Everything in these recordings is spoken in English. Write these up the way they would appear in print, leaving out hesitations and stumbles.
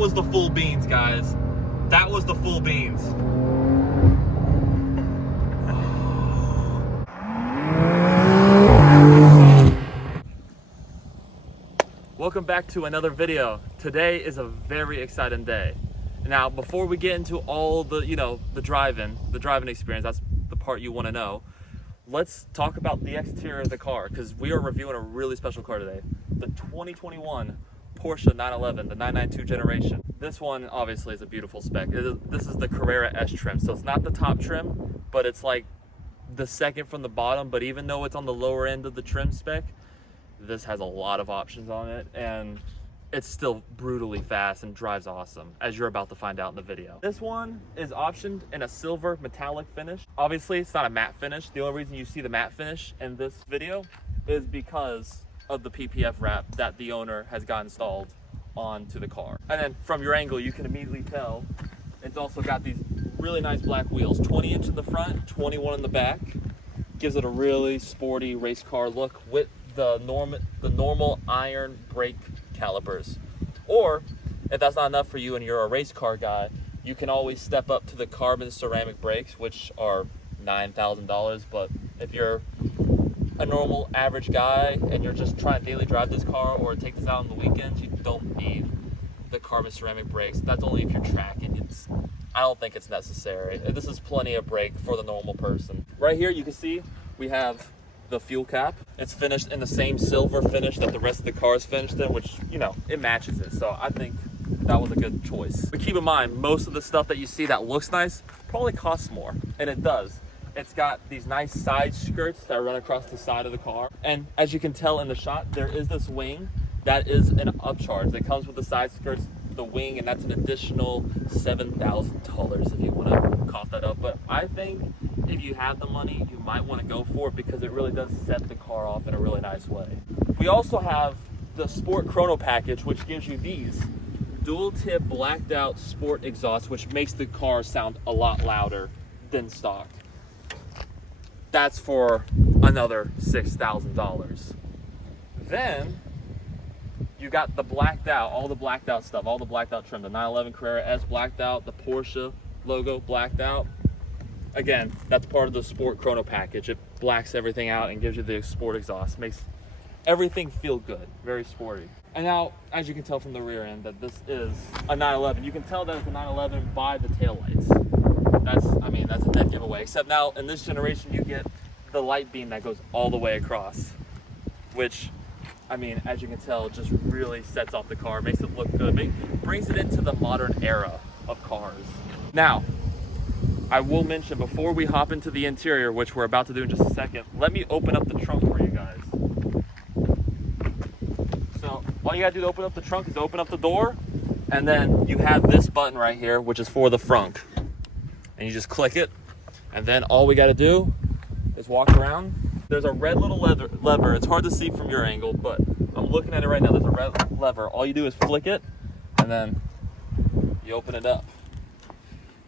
was the full beans, guys. That was the full beans. Welcome back to another video. Today is a very exciting day. Now, before we get into all the, the driving experience, that's the part you want to know. Let's talk about the exterior of the car, because we are reviewing a really special car today. The 2021 Porsche 911, the 992 generation. This one obviously is a beautiful spec. This is the Carrera S trim, so it's not the top trim, but it's like the second from the bottom. But even though it's on the lower end of the trim spec, this has a lot of options on it, and it's still brutally fast and drives awesome, as you're about to find out in the video. This one is optioned in a silver metallic finish. Obviously, it's not a matte finish. The only reason you see the matte finish in this video is because of the PPF wrap that the owner has got installed onto the car. And then from your angle, you can immediately tell it's also got these really nice black wheels, 20-inch in the front, 21 in the back. Gives it a really sporty race car look with the normal iron brake calipers. Or if that's not enough for you and you're a race car guy, you can always step up to the carbon ceramic brakes, which are $9,000. But if you're a normal average guy and you're just trying to daily drive this car or take this out on the weekends, you don't need the carbon ceramic brakes. That's only if you're tracking. I don't think it's necessary. This is plenty of brake for the normal person. Right here you can see we have the fuel cap. It's finished in the same silver finish that the rest of the car is finished in, which, it matches it. So I think that was a good choice. But keep in mind, most of the stuff that you see that looks nice probably costs more, and it does. It's got these nice side skirts that run across the side of the car. And as you can tell in the shot, there is this wing that is an upcharge that comes with the side skirts, the wing, and that's an additional $7,000 if you want to cough that up. But I think if you have the money, you might want to go for it, because it really does set the car off in a really nice way. We also have the Sport Chrono package, which gives you these dual tip blacked out sport exhausts, which makes the car sound a lot louder than stock. That's for another $6,000. Then you got the blacked out, all the blacked out stuff, all the blacked out trim. The 911 Carrera S blacked out, the Porsche logo blacked out. Again, that's part of the Sport Chrono package. It blacks everything out and gives you the sport exhaust. Makes everything feel good, very sporty. And now, as you can tell from the rear end, that this is a 911. You can tell that it's a 911 by the taillights. That's a dead giveaway. Except now, in this generation, you get the light beam that goes all the way across, which, as you can tell, just really sets off the car, makes it look good, brings it into the modern era of cars. Now, I will mention, before we hop into the interior, which we're about to do in just a second, let me open up the trunk for you guys. So all you gotta do to open up the trunk is open up the door, and then you have this button right here, which is for the front. And you just click it, and then all we gotta do is walk around. There's a red little lever. It's hard to see from your angle, but I'm looking at it right now. There's a red lever. All you do is flick it, and then you open it up.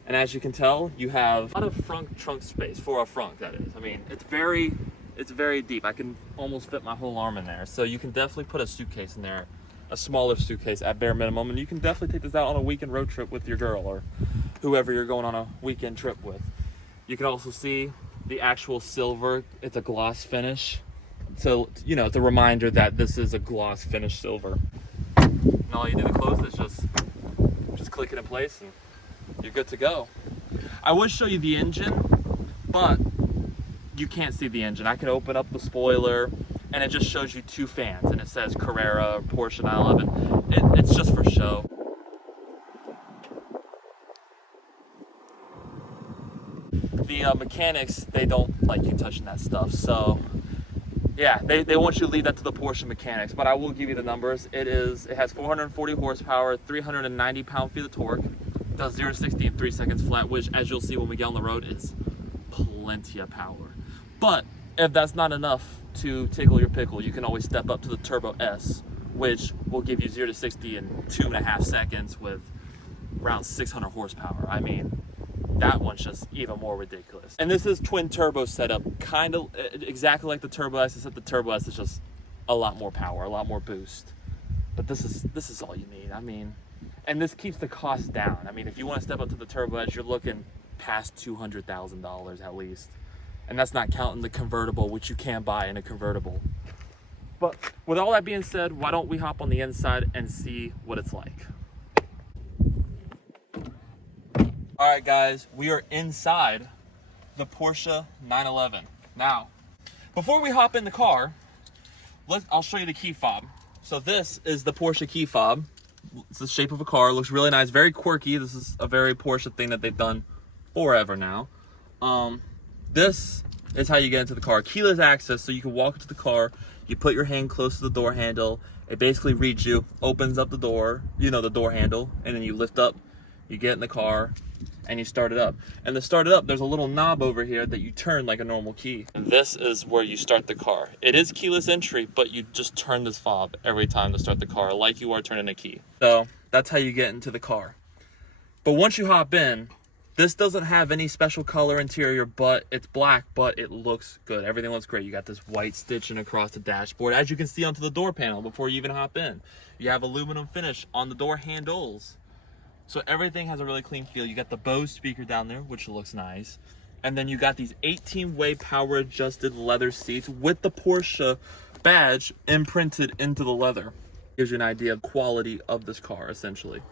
And as you can tell, you have a lot of front trunk space for a front, that is. It's very deep. I can almost fit my whole arm in there. So you can definitely put a suitcase in there, a smaller suitcase at bare minimum, and you can definitely take this out on a weekend road trip with your girl or whoever you're going on a weekend trip with. You can also see the actual silver. It's a gloss finish. So, it's a reminder that this is a gloss finish silver. And all you do to close is just click it in place, and you're good to go. I would show you the engine, but you can't see the engine. I can open up the spoiler, and it just shows you two fans, and it says Carrera, Porsche 911. It's just for show. The mechanics, they don't like you touching that stuff, so yeah, they want you to leave that to the Porsche mechanics. But I will give you the numbers. It has 440 horsepower, 390 pound-feet of torque. Does 0 to 60 in 3 seconds flat, which, as you'll see when we get on the road, is plenty of power. But if that's not enough to tickle your pickle, you can always step up to the Turbo S, which will give you 0 to 60 in 2.5 seconds with around 600 horsepower. That one's just even more ridiculous. And this is twin turbo setup, kind of exactly like the Turbo S, except the Turbo S is just a lot more power, a lot more boost. But this is all you need. And this keeps the cost down. I mean, if you want to step up to the Turbo Edge, you're looking past $200,000 at least. And that's not counting the convertible, which you can buy in a convertible. But with all that being said, why don't we hop on the inside and see what it's like? All right, guys, we are inside the Porsche 911. Now, before we hop in the car, I'll show you the key fob. So this is the Porsche key fob. It's the shape of a car. It looks really nice, very quirky. This is a very Porsche thing that they've done forever now. This is how you get into the car. Keyless access, so you can walk into the car, you put your hand close to the door handle, it basically reads you, opens up the door, the door handle, and then you lift up, you get in the car, and you start it up. And to start it up, there's a little knob over here that you turn like a normal key. And this is where you start the car. It is keyless entry, but you just turn this fob every time to start the car, like you are turning a key. So that's how you get into the car. But once you hop in, this doesn't have any special color interior, but it's black, but it looks good. Everything looks great. You got this white stitching across the dashboard, as you can see onto the door panel before you even hop in. You have aluminum finish on the door handles. So everything has a really clean feel. You got the Bose speaker down there, which looks nice. And then you got these 18-way power adjusted leather seats with the Porsche badge imprinted into the leather. Gives you an idea of quality of this car, essentially.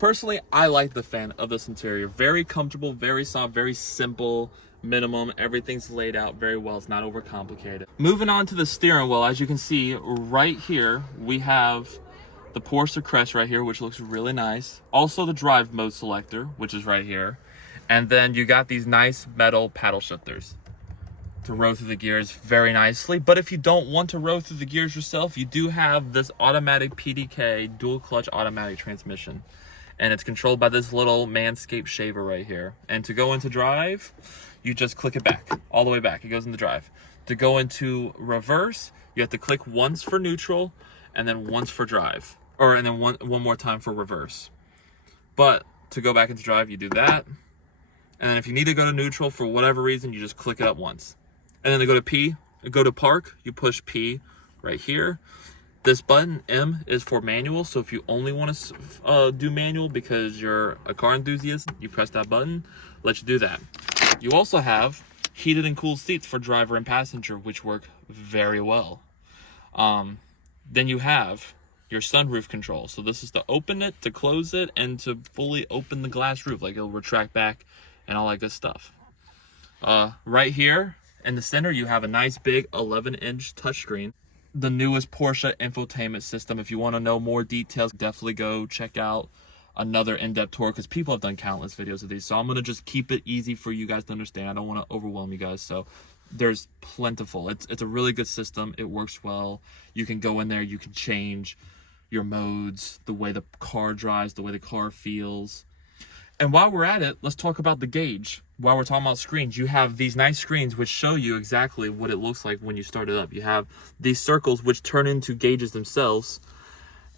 Personally, I like the fan of this interior. Very comfortable, very soft, very simple, minimum. Everything's laid out very well. It's not overcomplicated. Moving on to the steering wheel, as you can see right here, we have the Porsche crest right here, which looks really nice. Also the drive mode selector, which is right here. And then you got these nice metal paddle shifters to row through the gears very nicely. But if you don't want to row through the gears yourself, you do have this automatic PDK dual clutch automatic transmission. And it's controlled by this little Manscaped shaver right here. And to go into drive, you just click it back, all the way back. It goes into drive. To go into reverse, you have to click once for neutral and then once for drive. And then one more time for reverse. But to go back into drive, you do that. And then if you need to go to neutral for whatever reason, you just click it up once. And then to go to park, you push P right here. This button, M, is for manual, so if you only want to do manual because you're a car enthusiast, you press that button, let you do that. You also have heated and cooled seats for driver and passenger, which work very well. Then you have your sunroof control. So this is to open it, to close it, and to fully open the glass roof, like it'll retract back and all that good stuff. Right here in the center, you have a nice big 11-inch touchscreen. The newest Porsche infotainment system. If you want to know more details, definitely go check out another in-depth tour, because people have done countless videos of these. So I'm going to just keep it easy for you guys to understand. I don't want to overwhelm you guys. So there's plentiful. It's a really good system. It works well. You can go in there, you can change your modes, the way the car drives, the way the car feels. And while we're at it, let's talk about the gauge. While we're talking about screens, you have these nice screens which show you exactly what it looks like when you start it up. You have these circles which turn into gauges themselves.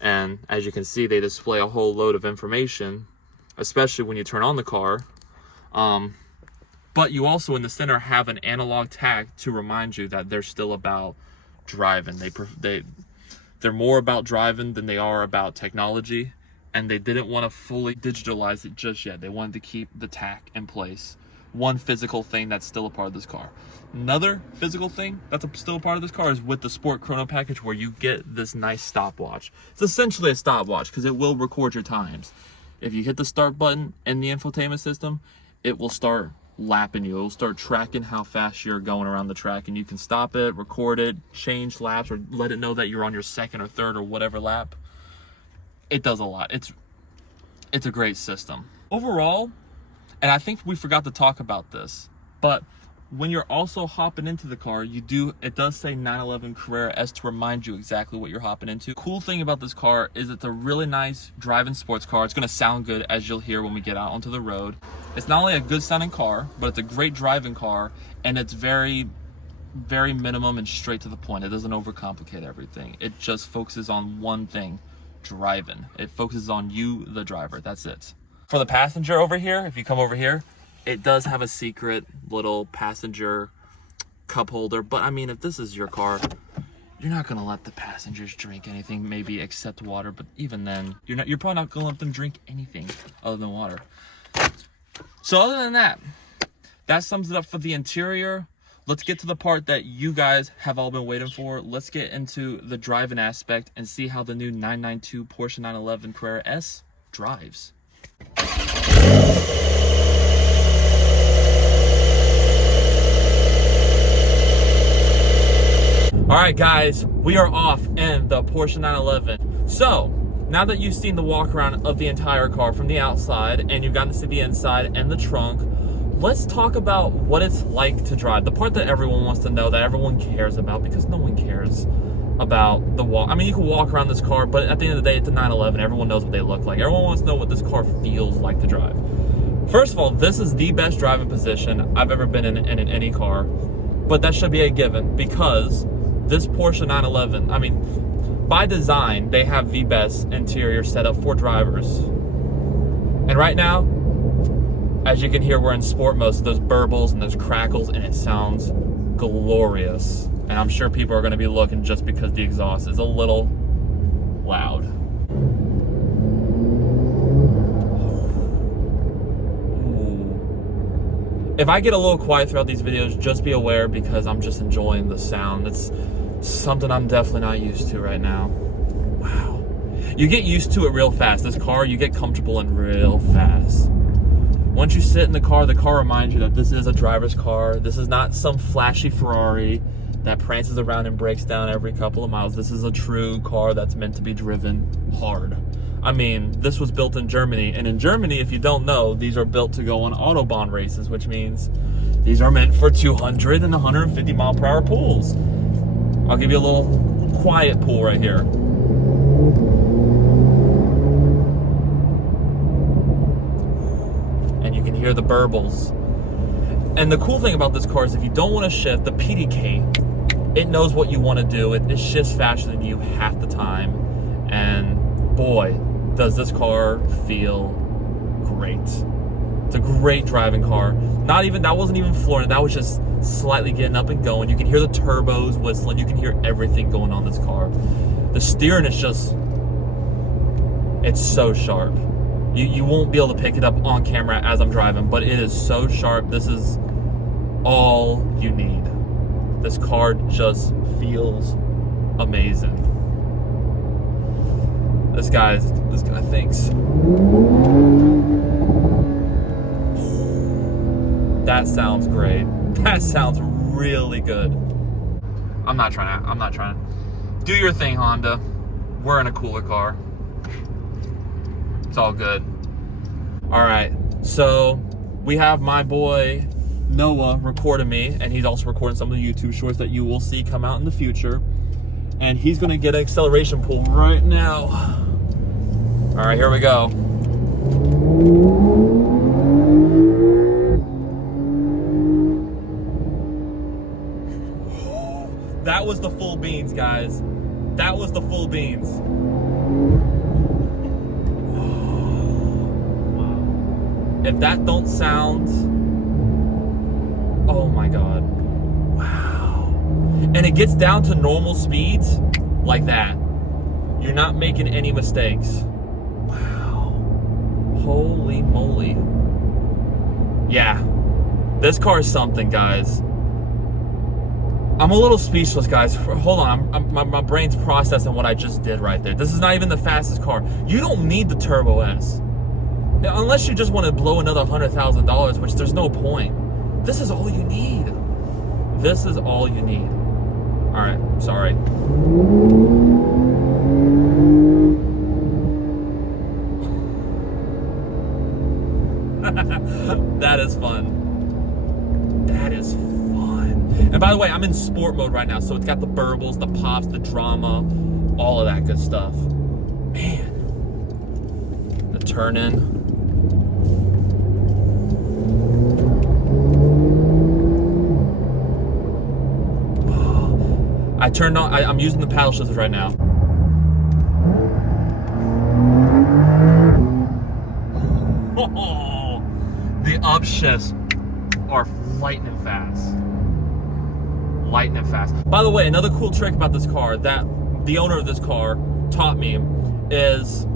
And as you can see, they display a whole load of information, especially when you turn on the car. But you also in the center have an analog tag to remind you that they're still about driving. They're more about driving than they are about technology. And they didn't want to fully digitalize it just yet. They wanted to keep the tach in place. One physical thing that's still a part of this car. Another physical thing that's still a part of this car is with the Sport Chrono package, where you get this nice stopwatch. It's essentially a stopwatch because it will record your times. If you hit the start button in the infotainment system, it will start lapping you. It will start tracking how fast you're going around the track, and you can stop it, record it, change laps, or let it know that you're on your second or third or whatever lap. It does a lot. It's a great system. Overall, and I think we forgot to talk about this, but when you're also hopping into the car, it does say 911 Carrera S to remind you exactly what you're hopping into. Cool thing about this car is it's a really nice driving sports car. It's gonna sound good, as you'll hear when we get out onto the road. It's not only a good sounding car, but it's a great driving car, and it's very, very minimum and straight to the point. It doesn't overcomplicate everything. It just focuses on one thing: driving. It focuses on you, the driver. That's it. For the passenger over here, if you come over here, it does have a secret little passenger cup holder. But I mean, if this is your car, you're not gonna let the passengers drink anything, maybe except water, but even then, you're probably not gonna let them drink anything other than water. So other than that, that sums it up for the interior. Let's get to the part that you guys have all been waiting for. Let's get into the driving aspect and see how the new 992 Porsche 911 Carrera S drives. All right, guys, we are off in the Porsche 911. So, now that you've seen the walk around of the entire car from the outside and you've gotten to see the inside and the trunk, let's talk about what it's like to drive. The part that everyone wants to know, that everyone cares about, because no one cares about the walk. I mean, you can walk around this car, but at the end of the day, it's a 911. Everyone knows what they look like. Everyone wants to know what this car feels like to drive. First of all, this is the best driving position I've ever been in any car, but that should be a given because this Porsche 911, I mean, by design, they have the best interior setup for drivers. And right now, as you can hear, we're in sport mode, so there's burbles and there's crackles, and it sounds glorious. And I'm sure people are going to be looking just because the exhaust is a little loud. Ooh. If I get a little quiet throughout these videos, just be aware because I'm just enjoying the sound. It's something I'm definitely not used to right now. Wow. You get used to it real fast. This car, you get comfortable in real fast. Once you sit in the car reminds you that this is a driver's car. This is not some flashy Ferrari that prances around and breaks down every couple of miles. This is a true car that's meant to be driven hard. I mean, this was built in Germany, and in Germany, if you don't know, these are built to go on Autobahn races, which means these are meant for 200 and 150 mile per hour pulls. I'll give you a little quiet pull right here. And you can hear the burbles. And the cool thing about this car is if you don't want to shift, the PDK, it knows what you want to do. It shifts faster than you half the time. And boy, does this car feel great. It's a great driving car. That wasn't even flooring, that was just slightly getting up and going. You can hear the turbos whistling, you can hear everything going on this car. The steering is just, it's so sharp. You won't be able to pick it up on camera as I'm driving, but it is so sharp. This is all you need. This car just feels amazing. This guy thinks. That sounds great. That sounds really good. I'm not trying to. Do your thing, Honda. We're in a cooler car. It's all good. All right, so we have my boy Noah recording me, and he's also recording some of the YouTube shorts that you will see come out in the future. And he's gonna get an acceleration pull right now. All right, here we go. That was the full beans, guys. That was the full beans. Wow. If that don't sound, oh my God. Wow. And it gets down to normal speeds like that. You're not making any mistakes. Wow. Holy moly. Yeah. This car is something, guys. I'm a little speechless, guys. Hold on, my brain's processing what I just did right there. This is not even the fastest car. You don't need the Turbo S. Unless you just want to blow another $100,000, which there's no point. This is all you need. This is all you need. All right, sorry. That is fun. That is fun. And by the way, I'm in sport mode right now, so it's got the burbles, the pops, the drama, all of that good stuff. Man. The turn-in. I turned on, I'm using the paddle shifters right now. Oh, the upshifts are lightning fast. fighting it fast. By the way, another cool trick about this car that the owner of this car taught me is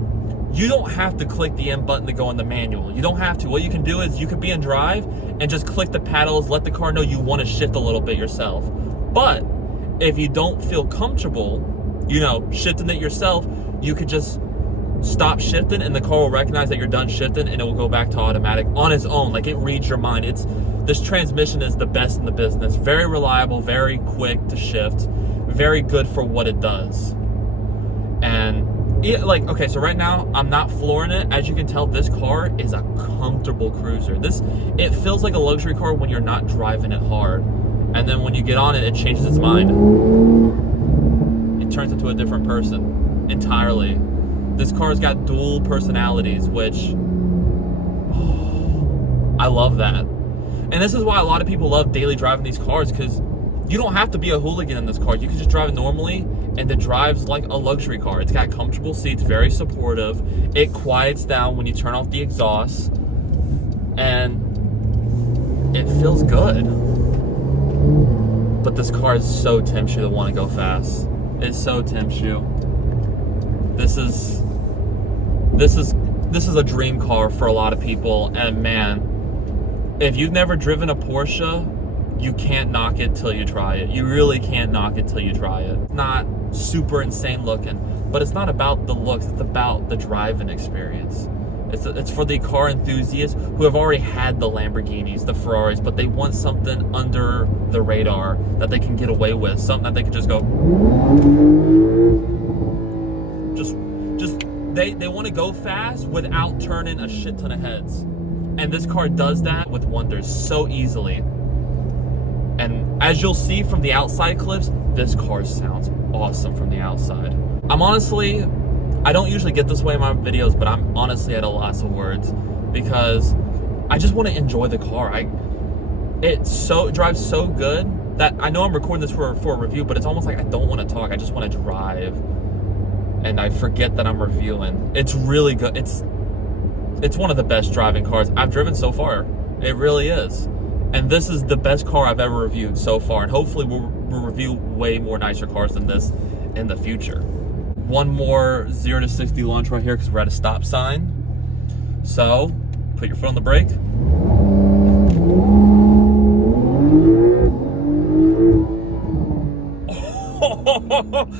you don't have to click the M button to go in the manual. You don't have to. What you can do is you could be in drive and just click the paddles, let the car know you want to shift a little bit yourself. But if you don't feel comfortable, you know, shifting it yourself, you could just stop shifting and the car will recognize that you're done shifting and it will go back to automatic on its own. Like, it reads your mind. This transmission is the best in the business. Very reliable, very quick to shift, very good for what it does. And yeah, like, okay, so right now I'm not flooring it. As you can tell, this car is a comfortable cruiser. It feels like a luxury car when you're not driving it hard. And then when you get on it, it changes its mind. It turns into a different person entirely. This car's got dual personalities, which I love that. And this is why a lot of people love daily driving these cars, because you don't have to be a hooligan in this car. You can just drive it normally, and it drives like a luxury car. It's got comfortable seats, very supportive. It quiets down when you turn off the exhaust, and it feels good. But this car is so tempts you to want to go fast. It so tempts you. This is a dream car for a lot of people, and man, if you've never driven a Porsche, you can't knock it till you try it. You really can't knock it till you try it. It's not super insane looking, but it's not about the looks, it's about the driving experience. It's for the car enthusiasts who have already had the Lamborghinis, the Ferraris, but they want something under the radar that they can get away with, something that they can just go, they want to go fast without turning a shit ton of heads. And this car does that with wonders so easily. And as you'll see from the outside clips, this car sounds awesome from the outside. I don't usually get this way in my videos, but I'm honestly at a loss of words because I just want to enjoy the car. It drives so good that I know I'm recording this for a review, but it's almost like I don't want to talk. I just want to drive. And I forget that I'm reviewing. It's really good. It's one of the best driving cars I've driven so far. It really is. And this is the best car I've ever reviewed so far. And hopefully we'll review way more nicer cars than this in the future. One more 0 to 60 launch right here because we're at a stop sign. So, put your foot on the brake.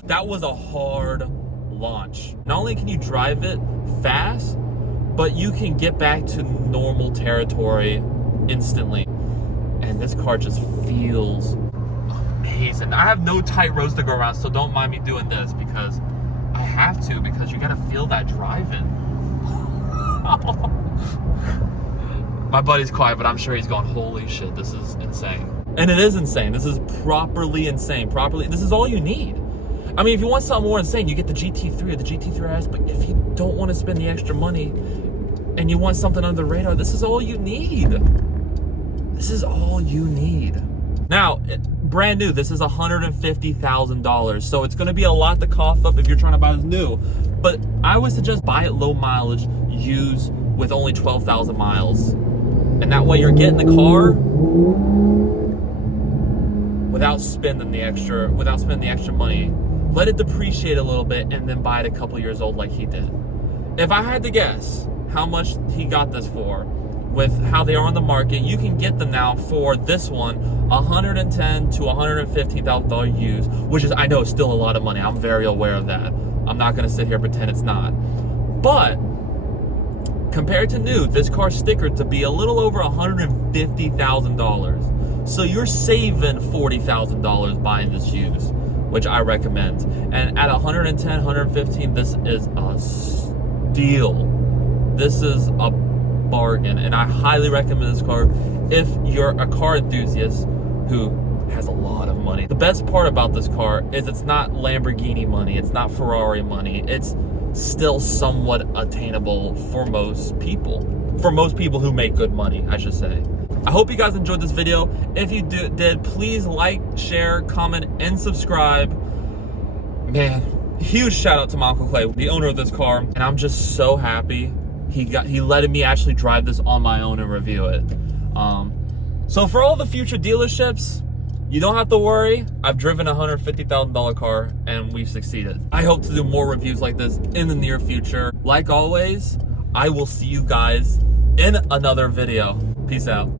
That was a hard launch. Not only can you drive it fast, but you can get back to normal territory instantly. And this car just feels amazing. I have no tight roads to go around, so don't mind me doing this because I have to, because you gotta feel that driving. My buddy's quiet, but I'm sure he's going, holy shit, this is insane. And it is insane. This is properly insane. This is all you need. I mean, if you want something more insane, you get the GT3 or the GT3RS, but if you don't want to spend the extra money and you want something under the radar, this is all you need. This is all you need. Now, brand new, this is $150,000, so it's going to be a lot to cough up if you're trying to buy this new, but I would suggest buy it low mileage, use with only 12,000 miles, and that way you're getting the car without spending the extra money. Let it depreciate a little bit and then buy it a couple years old like he did. If I had to guess how much he got this for, with how they are on the market, you can get them now for this one $110,000 to $115,000 used, which is, I know, still a lot of money. I'm very aware of that. I'm not going to sit here and pretend it's not. But compared to new, this car's stickered to be a little over $150,000. So you're saving $40,000 buying this used, which I recommend. And at $110,000, $115,000, this is a steal. This is a bargain, and I highly recommend this car if you're a car enthusiast who has a lot of money. The best part about this car is it's not Lamborghini money, it's not Ferrari money, it's still somewhat attainable for most people. For most people who make good money, I should say. I hope you guys enjoyed this video. If you did, please like, share, comment, and subscribe. Man, huge shout out to my Uncle Clay, the owner of this car, and I'm just so happy he let me actually drive this on my own and review it. So for all the future dealerships, you don't have to worry. I've driven a $150,000 car and we've succeeded. I hope to do more reviews like this in the near future. Like always, I will see you guys in another video. Peace out.